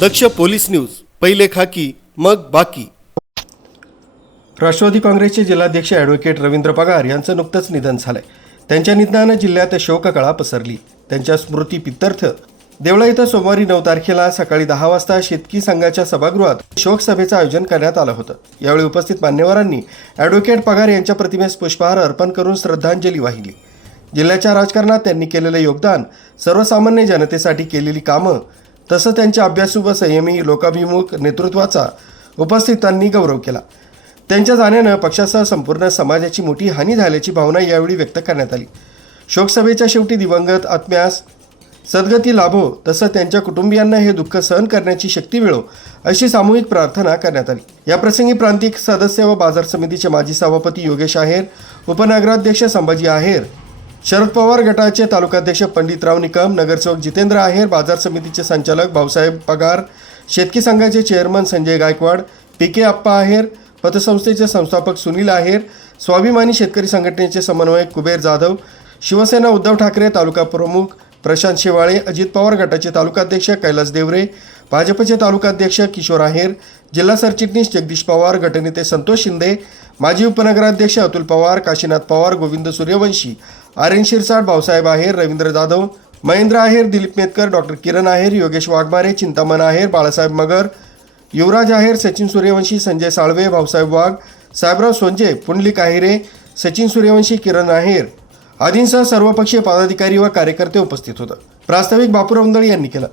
दक्ष police news पहिले खाकी मग बाकी. राष्ट्रवादी काँग्रेसचे जिल्हाध्यक्ष ॲडव्होकेट रवींद्र पगार यांचं नुकतंच निधन झालंय. त्यांच्या निधनानं जिल्ह्यात शोककळा पसरली. त्यांच्या स्मृती पित्तर्थ. देवळा इथं सोमवारी नऊ तारखेला सकाळी दहा वाजता शेतकी संघाच्या सभागृहात शोक सभेचं आयोजन करण्यात आलं होतं. यावेळी उपस्थित मान्यवरांनी ॲडव्होकेट पगार यांच्या प्रतिमेस पुष्पहार अर्पण करून श्रद्धांजली वाहिली. जिल्ह्याच्या राजकारणात त्यांनी केलेलं योगदान सर्वसामान्य जनतेसाठी केलेली कामं तसं त्यांच्या अभ्यासू व संयमी लोकाभिमुख नेतृत्वाचा उपस्थितांनी गौरव केला. त्यांच्या जाण्यानं पक्षासह संपूर्ण समाजाची मोठी हानी झाल्याची भावना यावेळी व्यक्त करण्यात आली. शोकसभेच्या शेवटी दिवंगत आत्म्यास सद्गती लाभो तसं त्यांच्या कुटुंबियांना हे दुःख सहन करण्याची शक्ती मिळो अशी सामूहिक प्रार्थना करण्यात आली. या प्रसंगी प्रांतिक सदस्य व बाजार समितीचे माजी सभापती योगेश आहेर उपनगराध्यक्ष संभाजी आहेर शरद पवार गटाचे तालुकाध्यक्ष पंडितराव निकम नगरसेवक जितेंद्र आहेर बाजार समितीचे संचालक भाऊसाहेब पगार शेतकी संघाचे chairman Sanjay Gaikwad P K Appa Aher पतसंस्थेचे संस्थापक सुनील आहेर स्वाभिमानी शेतकरी संघटनेचे समन्वयक कुबेर जाधव शिवसेना उद्धव ठाकरे तालुका प्रमुख प्रशांत शेवाळे अजित पवार गटाचे तालुकाध्यक्ष कैलास देवरे भाजपचे तालुकाध्यक्ष किशोर आहेर जिल्हा सरचिटणीस जगदीश पवार गटनेते संतोष शिंदे माजी उपनगराध्यक्ष अतुल पवार काशीनाथ पवार गोविंद सूर्यवंशी आर्यन शिरसाट भाऊसाहेब आहेर रवींद्र जाधव महेंद्र आहेर दिलीप मेतकर डॉक्टर किरण आहेर योगेश वाघमारे चिंतामण आहेर बाळासाहेब मगर युवराज आहेर सचिन सूर्यवंशी संजय साळवे भाऊसाहेब वाघ साहेबराव सोंजे पुंडलिक आहिरे सचिन सूर्यवंशी किरण आहेर आदींसह सर्वपक्षीय पदाधिकारी व कार्यकर्ते उपस्थित होतं. प्रास्ताविक बापूराव यांनी केलं.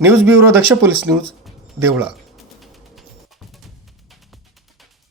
News bureau Daksh police news Deola.